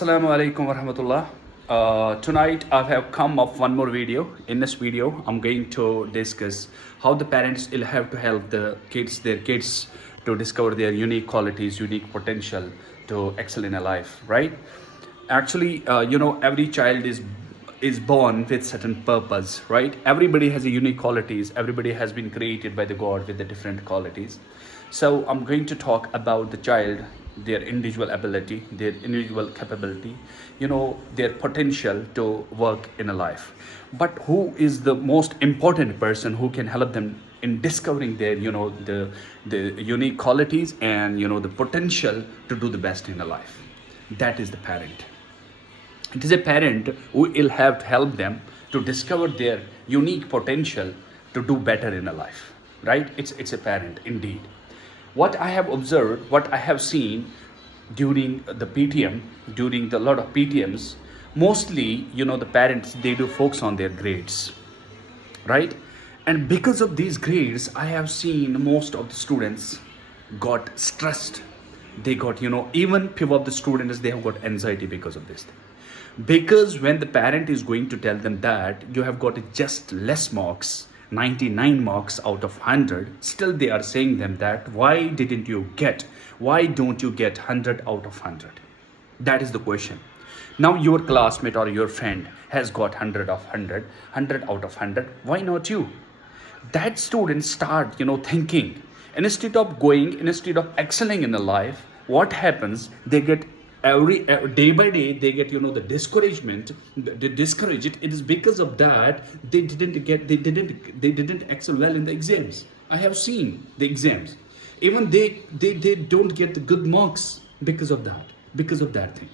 Assalamu alaikum warahmatullah. Tonight I have come up one more video. In this video, I'm going to discuss how the parents will have to help their kids to discover their unique qualities, unique potential to excel in a life. Right? Actually, every child is born with certain purpose. Right? Everybody has a unique qualities. Everybody has been created by the God with the different qualities. So I'm going to talk about the child, their individual ability, their individual capability, their potential to work in a life. But who is the most important person who can help them in discovering their, the unique qualities and the potential to do the best in a life? That is the parent. It is a parent who will have to help them to discover their unique potential to do better in a life. Right? It's a parent indeed. What I have observed, what I have seen during the PTM, during the lot of PTMs, mostly, the parents, they do focus on their grades, right? And because of these grades, I have seen most of the students got stressed. They got, even few of the students, they have got anxiety because of this thing. Because when the parent is going to tell them that you have got just less marks, 99 marks out of 100, still they are saying them that why don't you get 100 out of 100? That is the question. Now your classmate or your friend has got 100 of 100, 100 out of 100, why not you? That student start thinking, instead of excelling in a life, what happens, they get every day by day they get the discouragement, they discourage it. It is because of that they didn't excel well in the exams. I have seen the exams, even they don't get the good marks because of that thing.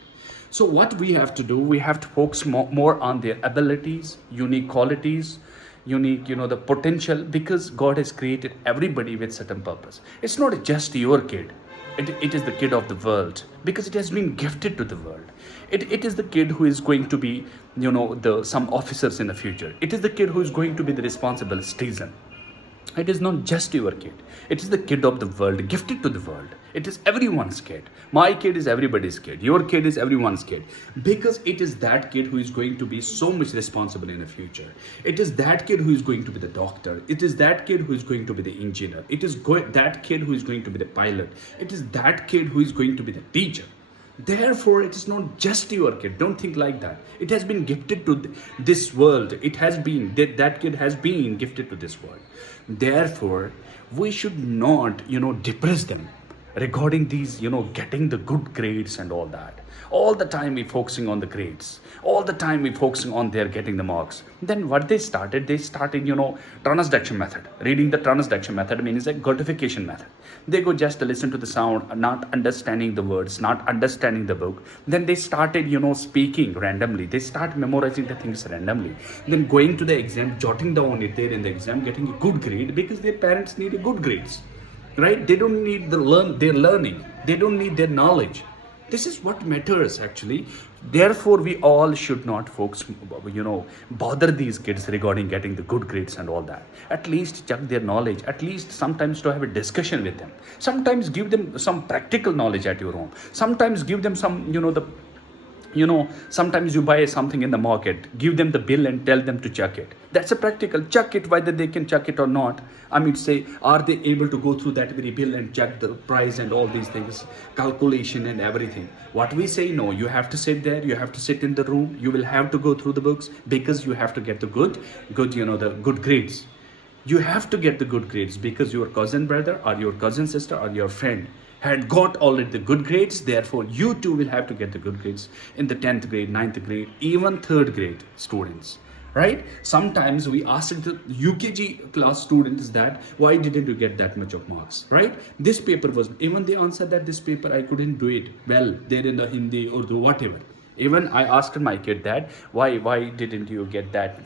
So what we have to do, we have to focus more on their abilities, unique qualities, unique, the potential, because God has created everybody with certain purpose. It's not just your kid. It is the kid of the world, because it has been gifted to the world. It is the kid who is going to be, some officers in the future. It is the kid who is going to be the responsible citizen. It is not just your kid. It is the kid of the world, gifted to the world. It is everyone's kid. My kid is everybody's kid. Your kid is everyone's kid. Because it is that kid who is going to be so much responsible in the future. It is that kid who is going to be the doctor. It is that kid who is going to be the engineer. It is that kid who is going to be the pilot. It is that kid who is going to be the teacher. Therefore, it is not just your kid. Don't think like that. It has been gifted to this world. It has been, that kid has been gifted to this world. Therefore, we should not, depress them regarding these, getting the good grades and all that. All the time we focusing on the grades. All the time we focusing on their getting the marks. Then what they started, transduction method. Reading the transduction method means a gratification method. They go just to listen to the sound, not understanding the words, not understanding the book. Then they started, speaking randomly. They start memorizing the things randomly. Then going to the exam, jotting down it there in the exam, getting a good grade because their parents need a good grades. Right? They don't need their learning. They don't need their knowledge. This is what matters actually. Therefore, we all should not focus, bother these kids regarding getting the good grades and all that. At least check their knowledge. At least sometimes to have a discussion with them. Sometimes give them some practical knowledge at your home. Sometimes give them some, sometimes you buy something in the market, give them the bill and tell them to check it. That's a practical. Check it, whether they can check it or not. I mean, say, are they able to go through that very bill and check the price and all these things, calculation and everything. What we say, no, you have to sit there, you have to sit in the room, you will have to go through the books because you have to get the good, the good grades. You have to get the good grades because your cousin brother or your cousin sister or your friend had got already the good grades. Therefore, you too will have to get the good grades in the 10th grade, 9th grade, even 3rd grade students. Right? Sometimes we ask the UKG class students that, why didn't you get that much of marks? Right? This paper was, even they answered that this paper I couldn't do it well, there in the Hindi, Urdu, whatever. Even I asked my kid that, why didn't you get that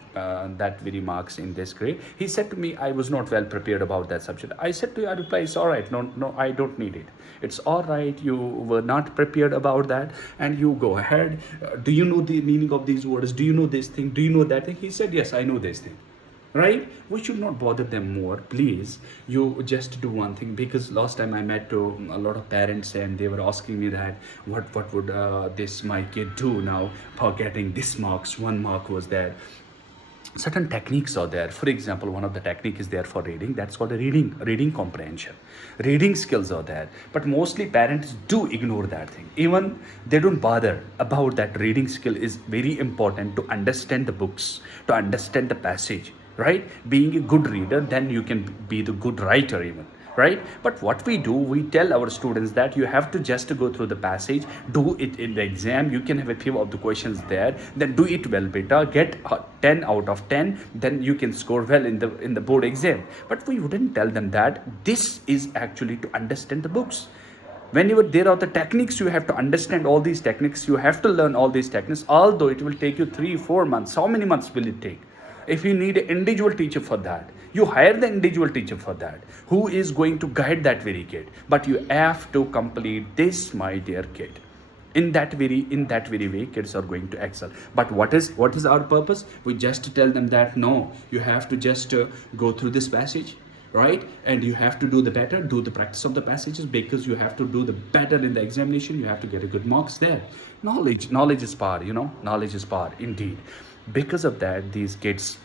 very marks in this grade? He said to me, I was not well prepared about that subject. I said to you, I reply, it's all right. No, I don't need it. It's all right. You were not prepared about that and you go ahead. Do you know the meaning of these words? Do you know this thing? Do you know that thing? He said, yes, I know this thing. right? We should not bother them more. Please, you just do one thing, because last time I met to a lot of parents and they were asking me that what would this my kid do now for getting this marks. One mark was there. Certain techniques are there. For example, one of the technique is there for reading, that's called a reading comprehension. Reading skills are there, but mostly parents do ignore that thing. Even they don't bother about that. Reading skill is very important to understand the books, to understand the passage, right? Being a good reader, then you can be the good writer even, right? But what we do, we tell our students that you have to just go through the passage, do it in the exam. You can have a few of the questions there, then do it well better, get 10 out of 10, then you can score well in the board exam. But we wouldn't tell them that this is actually to understand the books. Whenever there are the techniques, you have to understand all these techniques, you have to learn all these techniques, although it will take you 3-4 months. How many months will it take? If you need an individual teacher for that, you hire the individual teacher for that, who is going to guide that very kid. But you have to complete this, my dear kid. In that very way, kids are going to excel. But what is our purpose? We just tell them that no, you have to just go through this passage, right? And you have to do the better, do the practice of the passages, because you have to do the better in the examination. You have to get a good marks there. Knowledge is power, knowledge is power indeed. Because of that, these kids,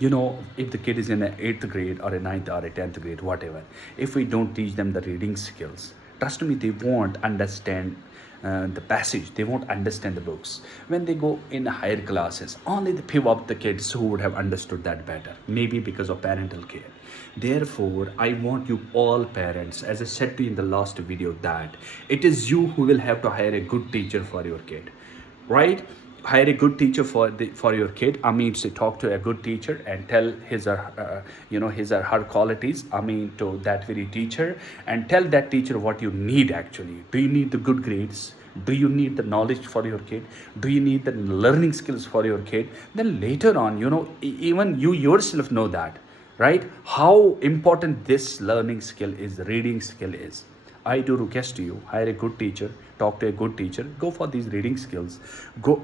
if the kid is in an 8th grade or a 9th or a 10th grade, whatever, if we don't teach them the reading skills, trust me, they won't understand the passage, they won't understand the books. When they go in higher classes, only the few of the kids who would have understood that better, maybe because of parental care. Therefore, I want you all parents, as I said to you in the last video, that it is you who will have to hire a good teacher for your kid, right? Hire a good teacher for your kid. To talk to a good teacher and tell his or her qualities, to that very teacher, and tell that teacher what you need actually. Do you need the good grades? Do you need the knowledge for your kid? Do you need the learning skills for your kid? Then later on, even you yourself know that, right? How important this learning skill is, reading skill is. I do request to you, hire a good teacher, talk to a good teacher, go for these reading skills, go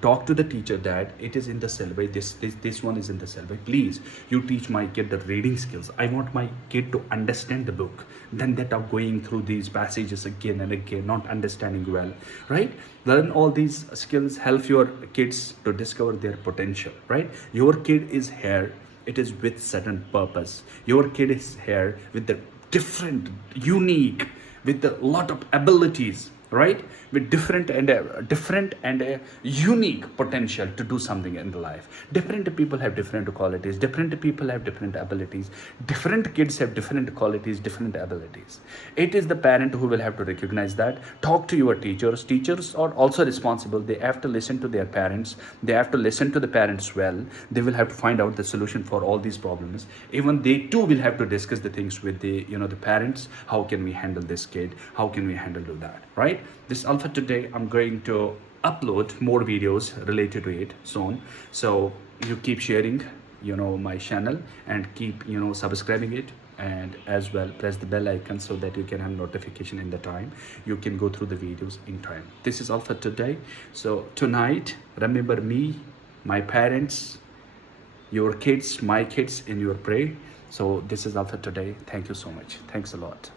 talk to the teacher that it is in the syllabus, this one is in the syllabus. Please, you teach my kid the reading skills. I want my kid to understand the book, than that of going through these passages again and again, not understanding well, right? Learn all these skills, help your kids to discover their potential, right? Your kid is here, it is with certain purpose. Your kid is here with the different, unique, with a lot of abilities, right? With different and a unique potential to do something in the life. Different people have different qualities, different people have different abilities, different kids have different qualities, different abilities. It is the parent who will have to recognize that. Talk to your teachers. Teachers are also responsible. They have to listen to their parents, they have to listen to the parents well. They will have to find out the solution for all these problems. Even they too will have to discuss the things with the parents. How can we handle this kid? How can we handle that, right? This all for today. I'm going to upload more videos related to it soon, so you keep sharing my channel, and keep subscribing it, and as well press the bell icon so that you can have notification in the time you can go through the videos in time. This is all for today. So tonight, remember me, my parents, your kids, my kids in your prayer. So this is all for today. Thank you so much. Thanks a lot.